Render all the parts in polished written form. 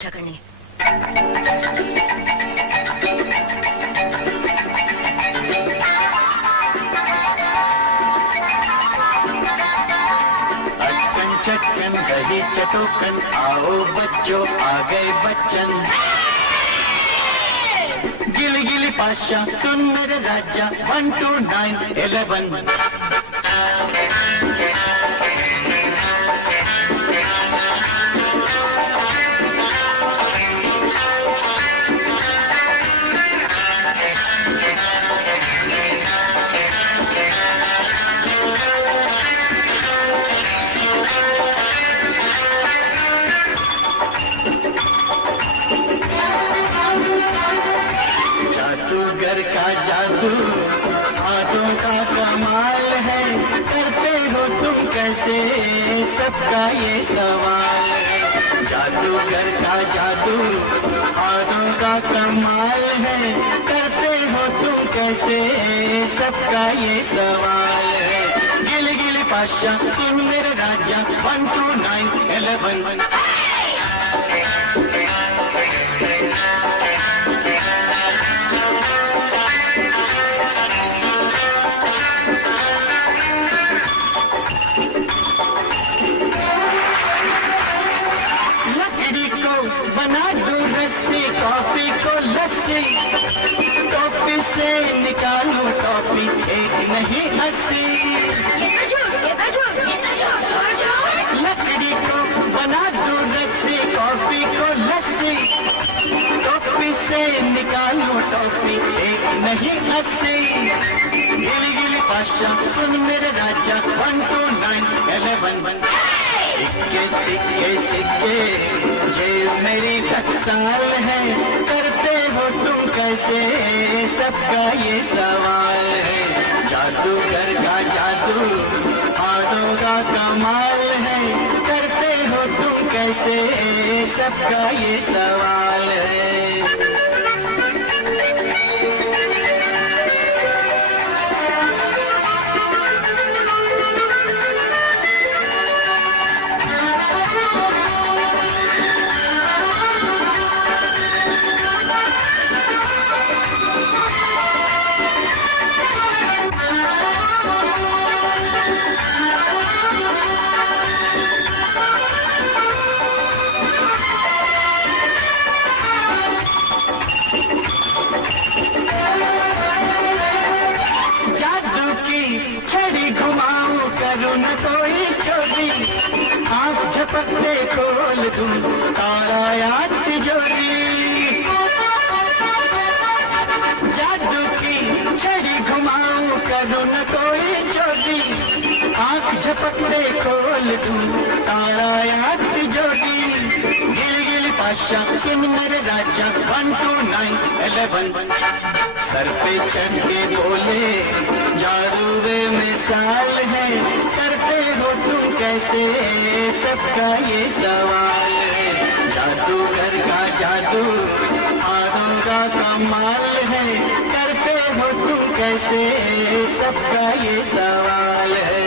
करनी अटकन चटकन दही चटोकन आओ बच्चों आ गए बच्चन। गिली गिली पाशा सुन मेरे राजा 1 2 9 11। जादूगर का जादू हाथों का कमाल है, करते हो तुम कैसे सबका ये सवाल है। जादूगर का जादू हाथों का कमाल है, करते हो तुम कैसे सबका ये सवाल है। गिली गिली पाशा सुन मेरे राजा 1 2 9 11। बना दूं रस्सी कॉफी को लस्सी, टॉफी से निकालूं टॉफी एक नहीं 80। लकड़ी को बना दूं रस्सी कॉफी को लस्सी, टॉफी से निकालूं टॉफी एक नहीं 80। गिली गिली पाशा सुन मेरे राजा 1 2 9 11। इक्के तिक्के सिक्के जेब मेरी टकसाल है, करते हो तुम कैसे सबका ये सवाल है। जादूगर का जादू हाथों का कमाल है, करते हो तुम कैसे सबका ये सवाल है। छड़ी घुमाऊं करूं न कोई चोरी, आँख झपकते खोल दूं तारा याद तिजोरी। जादू की छड़ी घुमाऊं करूं न कोई चोरी, आँख झपकते खोल दूं तारा याद तिजोरी। गिली गिली पाशा सुन मेरे राजा 1 2 9 11। सर पे चढ़ के बोले जादूवे मिसाल है, करते हो तुम कैसे सबका ये सवाल है। जादूगर का जादू हाथों का कमाल है, करते हो तुम कैसे सबका ये सवाल है।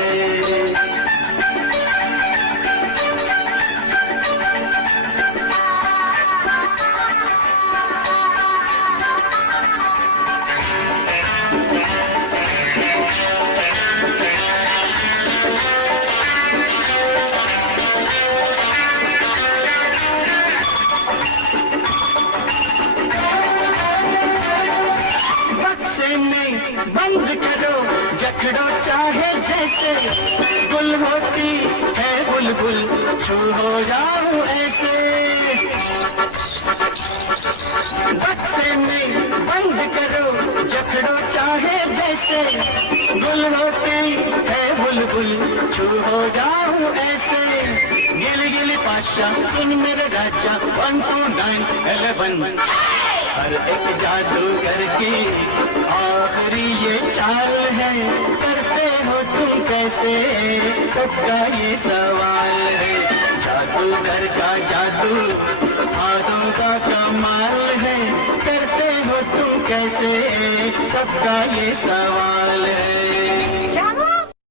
बंद करो जकड़ो चाहे जैसे, गुल होती है बुलबुल छू हो जाऊं ऐसे। बक्से में बंद करो जकड़ो चाहे जैसे, गुल होती है बुलबुल छू हो जाऊं ऐसे। गिली गिली पाशा सुन मेरे राजा 1 2 9 11। हर एक जादूगर की आखिरी ये चाल है, करते हो तुम कैसे सबका ये सवाल है। जादूगर का जादू हाथों का कमाल है, करते हो तुम कैसे सबका ये सवाल है।